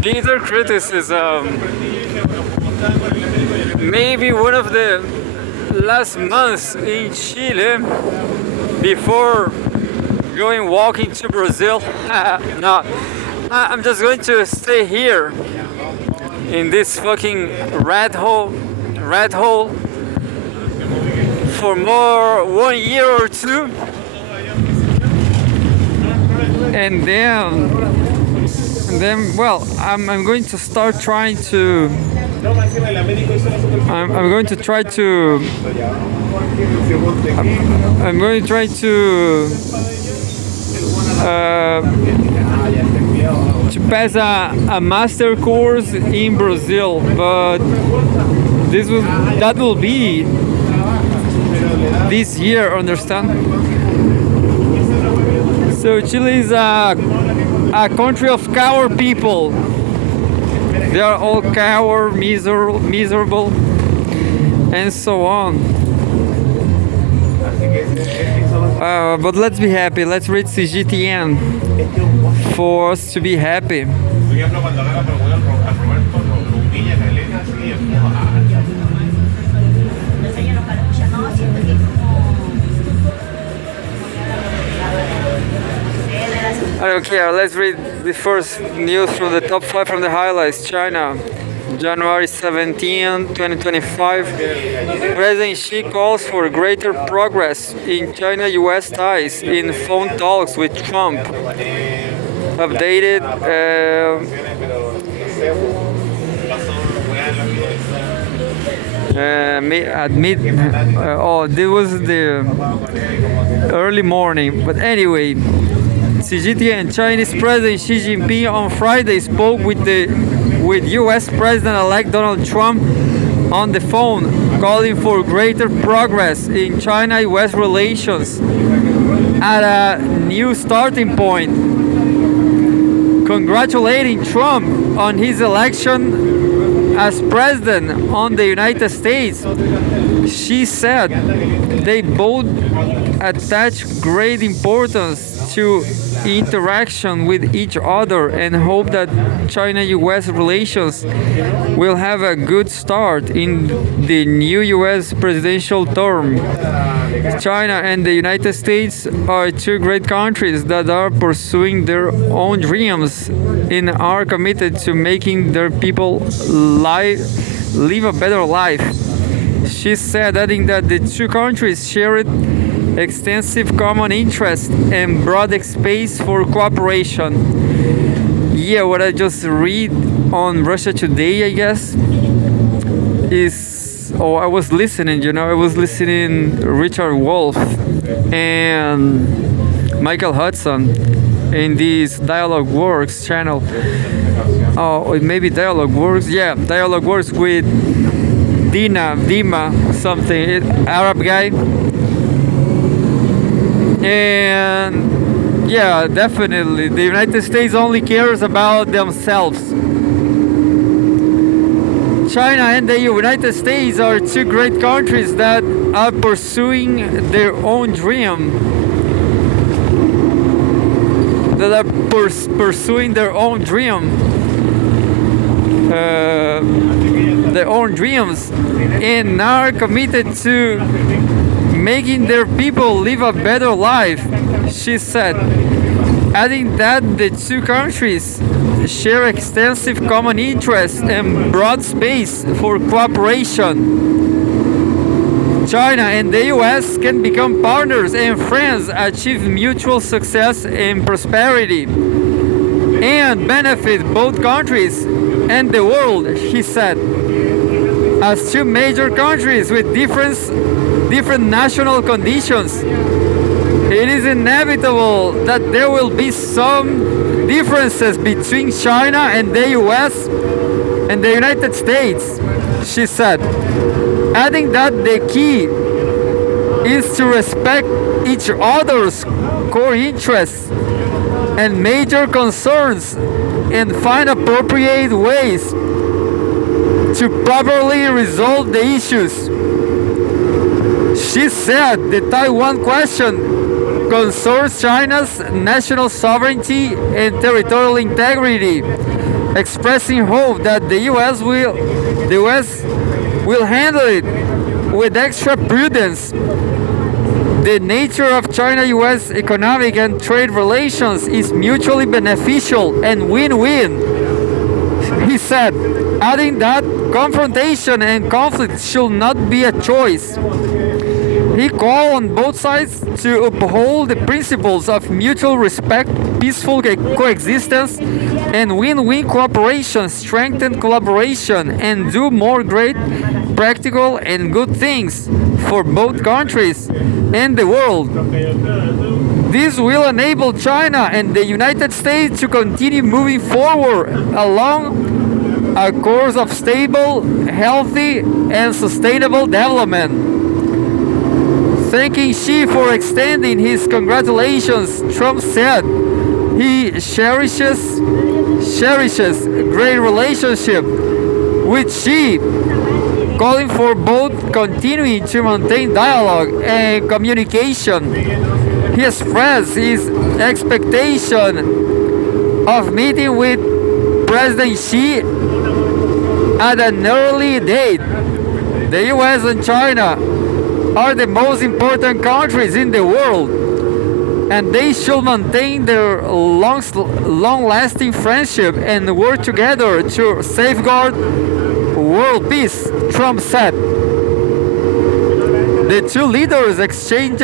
bitter criticism. Maybe one of the last months in Chile before going walking to Brazil. No, I'm just going to stay here in this fucking rat hole for more 1 year or two, and then well, I'm going to start trying to. I'm going to try to. I'm going to try to pass a master course in Brazil, but that will be this year, understand? So Chile is a country of coward people. They are all coward, miserable, and so on. But let's be happy. Let's read Cgtn for us to be happy. Okay, let's read the first news from the top 5 from the highlights. China, January 17, 2025. President Xi calls for greater progress in China-US ties in phone talks with Trump. Updated. This was the early morning. But anyway, Cgtn Chinese President Xi Jinping on Friday spoke with U.S. President-elect Donald Trump on the phone, calling for greater progress in China-U.S. relations at a new starting point. Congratulating Trump on his election as president on the United States, she said they both attach great importance to interaction with each other and hope that China-US relations will have a good start in the new US presidential term. China and the United States are two great countries that are pursuing their own dreams and are committed to making their people live a better life. She said, adding that the two countries shared extensive common interests and broad space for cooperation. Yeah, what I just read on Russia Today, I guess, is I was listening, I was listening Richard Wolff and Michael Hudson in this Dialogue Works channel. Oh, maybe Dialogue Works. Yeah, Dialogue Works with Dima something, Arab guy. And yeah, definitely, the United States only cares about themselves. China and the United States are two great countries that are pursuing their own dream. That are pursuing their own dream. Their own dreams, and are committed to making their people live a better life, she said, adding that the two countries share extensive common interests and broad space for cooperation. China and the US can become partners and friends, achieve mutual success and prosperity, and benefit both countries and the world, he said. As two major countries with different national conditions, it is inevitable that there will be some differences between China and the US and the United States, she said, adding that the key is to respect each other's core interests and major concerns and find appropriate ways to properly resolve the issues. She said the Taiwan question concerns China's national sovereignty and territorial integrity, expressing hope that the US will handle it with extra prudence. The nature of China-US economic and trade relations is mutually beneficial and win-win, he said, adding that confrontation and conflict should not be a choice. He called on both sides to uphold the principles of mutual respect, peaceful coexistence, and win-win cooperation, strengthen collaboration, and do more great, practical, and good things for both countries and the world. This will enable China and the United States to continue moving forward along a course of stable, healthy, and sustainable development. Thanking Xi for extending his congratulations, Trump said he cherishes great relationship with Xi, calling for both continuing to maintain dialogue and communication. He expressed his expectation of meeting with President Xi at an early date. The US and China are the most important countries in the world, and they should maintain their long-lasting friendship and work together to safeguard world peace, Trump said. The two leaders exchanged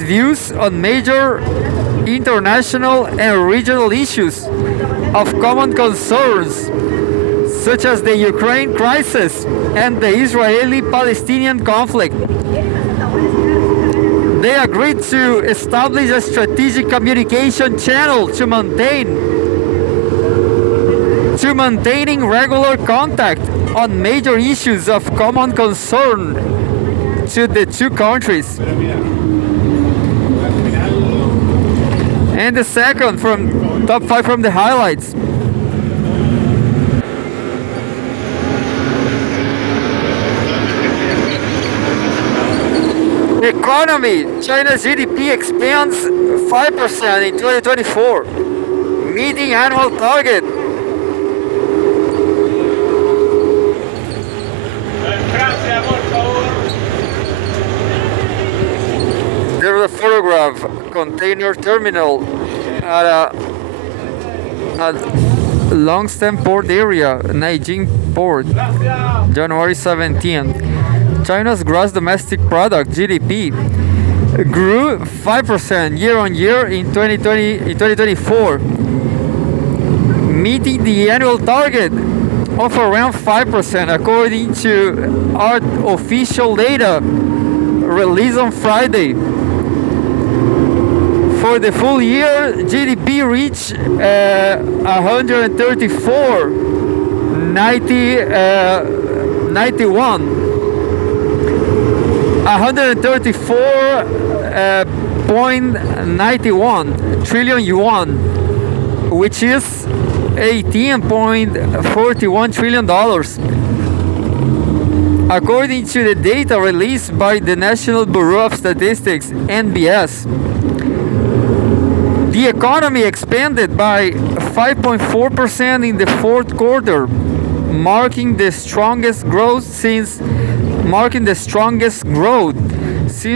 views on major international and regional issues of common concerns, such as the Ukraine crisis and the Israeli-Palestinian conflict. They agreed to establish a strategic communication channel to maintaining regular contact on major issues of common concern to the two countries. And the second from top 5 from the highlights. Economy. China's GDP expands 5% in 2024, meeting annual target. There was a photograph container terminal at Longstan Port area, Nanjing Port, January 17th. China's gross domestic product (GDP) grew 5% year-on-year in 2024, meeting the annual target of around 5%, according to our official data released on Friday. For the full year, GDP reached 134.91 trillion yuan, which is $18.41 trillion. According to the data released by the National Bureau of Statistics, (NBS), the economy expanded by 5.4% in the fourth quarter, marking the strongest growth since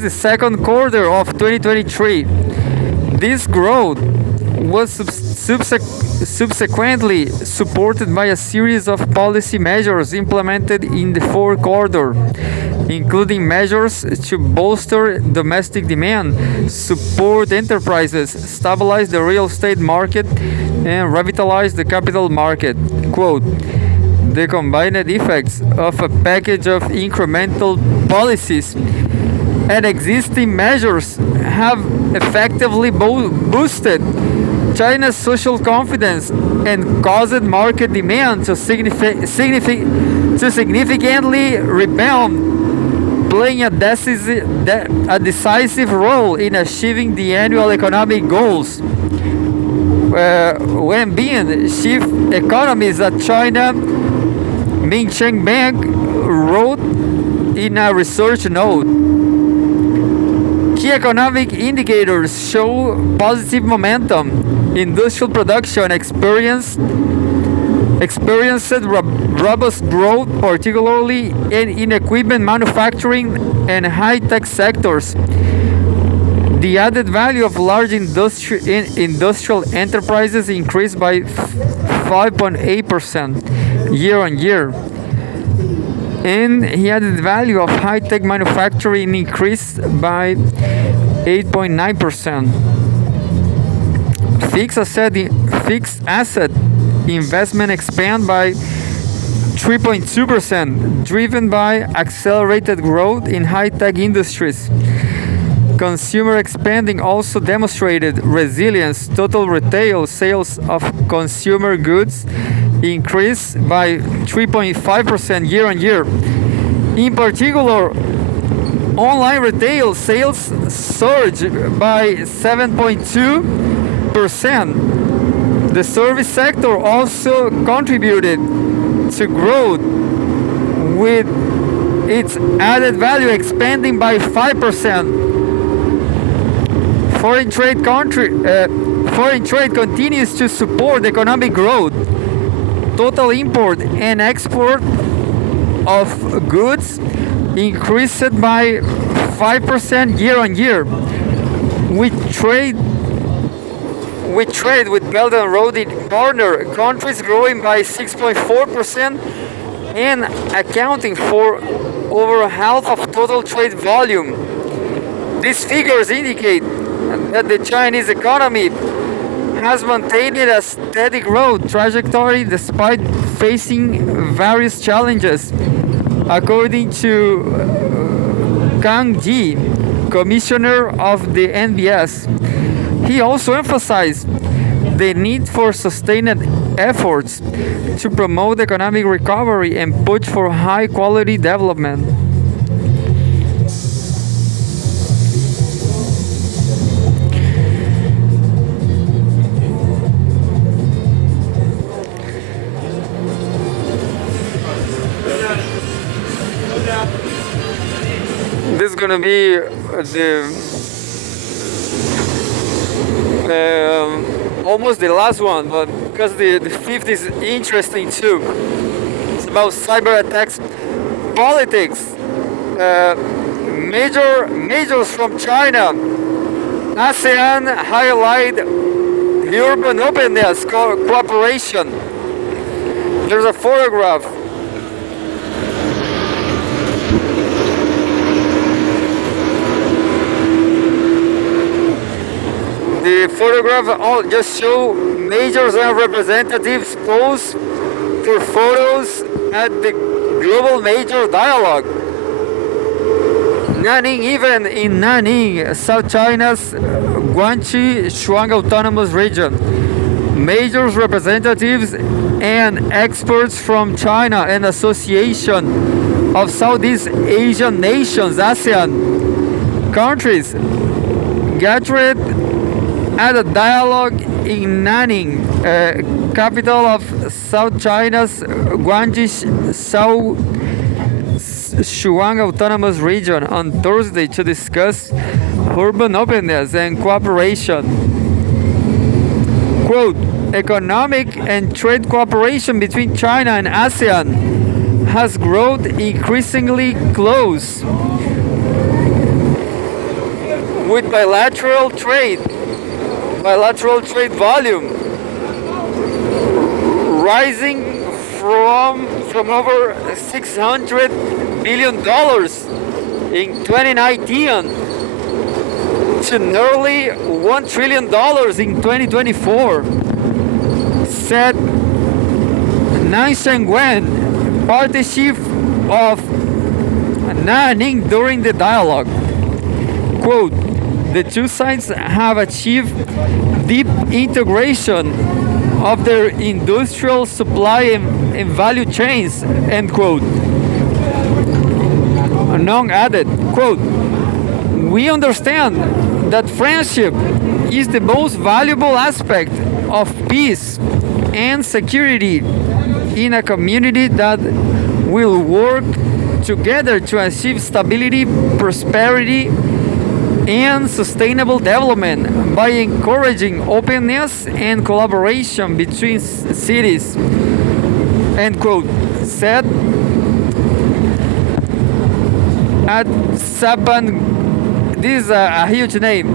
the second quarter of 2023. This growth was subsequently supported by a series of policy measures implemented in the fourth quarter, including measures to bolster domestic demand, support enterprises, stabilize the real estate market, and revitalize the capital market. Quote, the combined effects of a package of incremental policies and existing measures have effectively boosted China's social confidence and caused market demand to significantly rebound, playing a decisive role in achieving the annual economic goals. When being chief economist at China, Ming-Cheng Bank wrote in a research note, key economic indicators show positive momentum Industrial production experienced robust growth, particularly in equipment manufacturing and high-tech sectors. The added value of large industrial enterprises increased by 5.8% year on year. And the added value of high-tech manufacturing increased by 8.9%. Fixed asset investment expand by 3.2%, driven by accelerated growth in high-tech industries. Consumer spending also demonstrated resilience. Total retail sales of consumer goods increased by 3.5% year on year. In particular, online retail sales surged by 7.2%. The service sector also contributed to growth, with its added value expanding by 5%. Foreign trade continues to support economic growth. Total import and export of goods increased by 5% year on year. We trade with Belt and Road partner countries growing by 6.4% and accounting for over half of total trade volume. These figures indicate that the Chinese economy has maintained a steady growth trajectory despite facing various challenges, according to Kang Ji, commissioner of the NBS. He also emphasized the need for sustained efforts to promote economic recovery and push for high-quality development. This is gonna be almost the last one, but because the fifth is interesting too. It's about cyber attacks, politics, majors from China. ASEAN highlight the urban openness cooperation. There's a photograph. The photograph just show majors and representatives pose for photos at the Global Major Dialogue. Even in Nanning, South China's Guangxi Shuang Autonomous Region, majors, representatives, and experts from China and Association of Southeast Asian Nations, ASEAN countries, gathered at a dialogue in Nanning, capital of South China's Guangxi Shuang Autonomous Region, on Thursday to discuss urban openness and cooperation. Quote, economic and trade cooperation between China and ASEAN has grown increasingly close, with bilateral trade volume rising from over $600 billion in 2019 to nearly $1 trillion in 2024, said Nan Shengwen, party chief of Nanning, during the dialogue. Quote, the two sides have achieved deep integration of their industrial supply and value chains, end quote. Nong added, quote, we understand that friendship is the most valuable aspect of peace and security in a community that will work together to achieve stability, prosperity, and sustainable development by encouraging openness and collaboration between cities. End quote. Said at Saban. This is a huge name.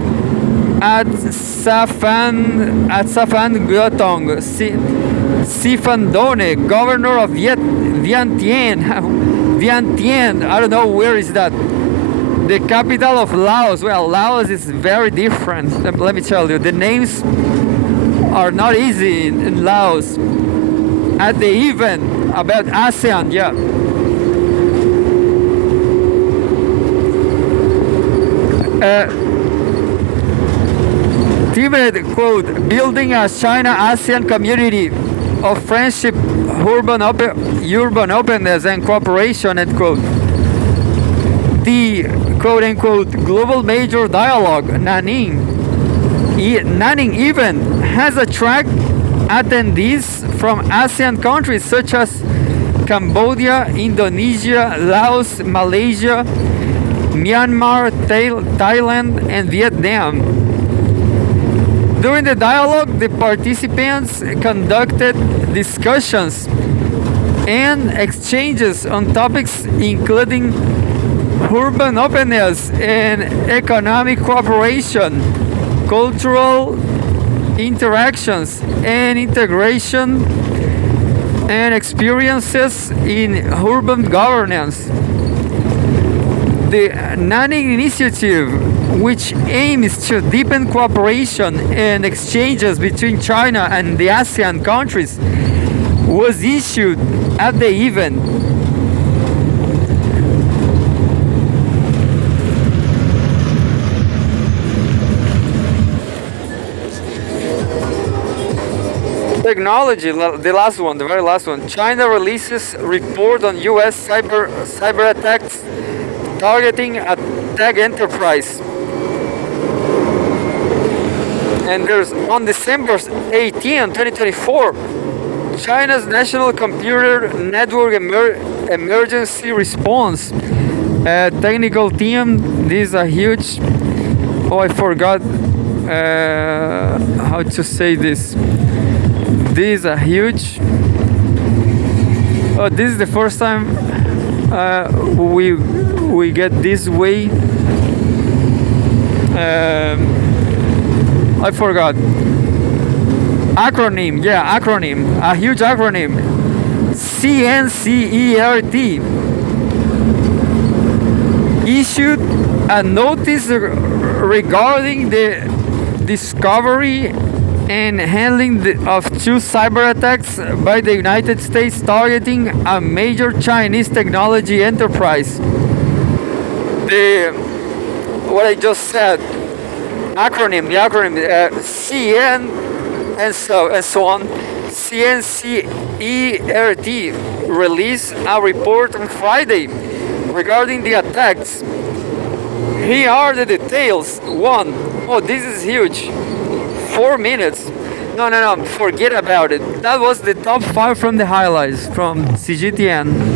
At Safan Guotong, Sifandone, governor of Vientiane. Vientiane, I don't know where is that. The capital of Laos. Well, Laos is very different. Let me tell you, the names are not easy in Laos. At the event about ASEAN, yeah. Tibet, quote, building a China-ASEAN community of friendship, urban openness and cooperation, end quote. The quote-unquote global major dialogue, Nanning event has attracted attendees from ASEAN countries such as Cambodia, Indonesia, Laos, Malaysia, Myanmar, Thailand, and Vietnam. During the dialogue, the participants conducted discussions and exchanges on topics including urban openness and economic cooperation, cultural interactions and integration, and experiences in urban governance. The Nanning Initiative, which aims to deepen cooperation and exchanges between China and the ASEAN countries, was issued at the event. Technology, the last one, the very last one. China releases report on U.S. cyber attacks targeting a tech enterprise. And there's on December 18, 2024, China's National Computer Network Emergency Response technical team. This is a huge. Oh, I forgot how to say this. This is a huge. Oh, this is the first time we get this way. I forgot. Acronym, yeah, acronym. A huge acronym. CNCERT issued a notice regarding the discovery and handling of two cyber attacks by the United States targeting a major Chinese technology enterprise. What I just said, the acronym, CN and so on. CNCERT released a report on Friday regarding the attacks. Here are the details. 1. Oh, this is huge. 4 minutes. No, forget about it. That was the top 5 from the highlights from Cgtn.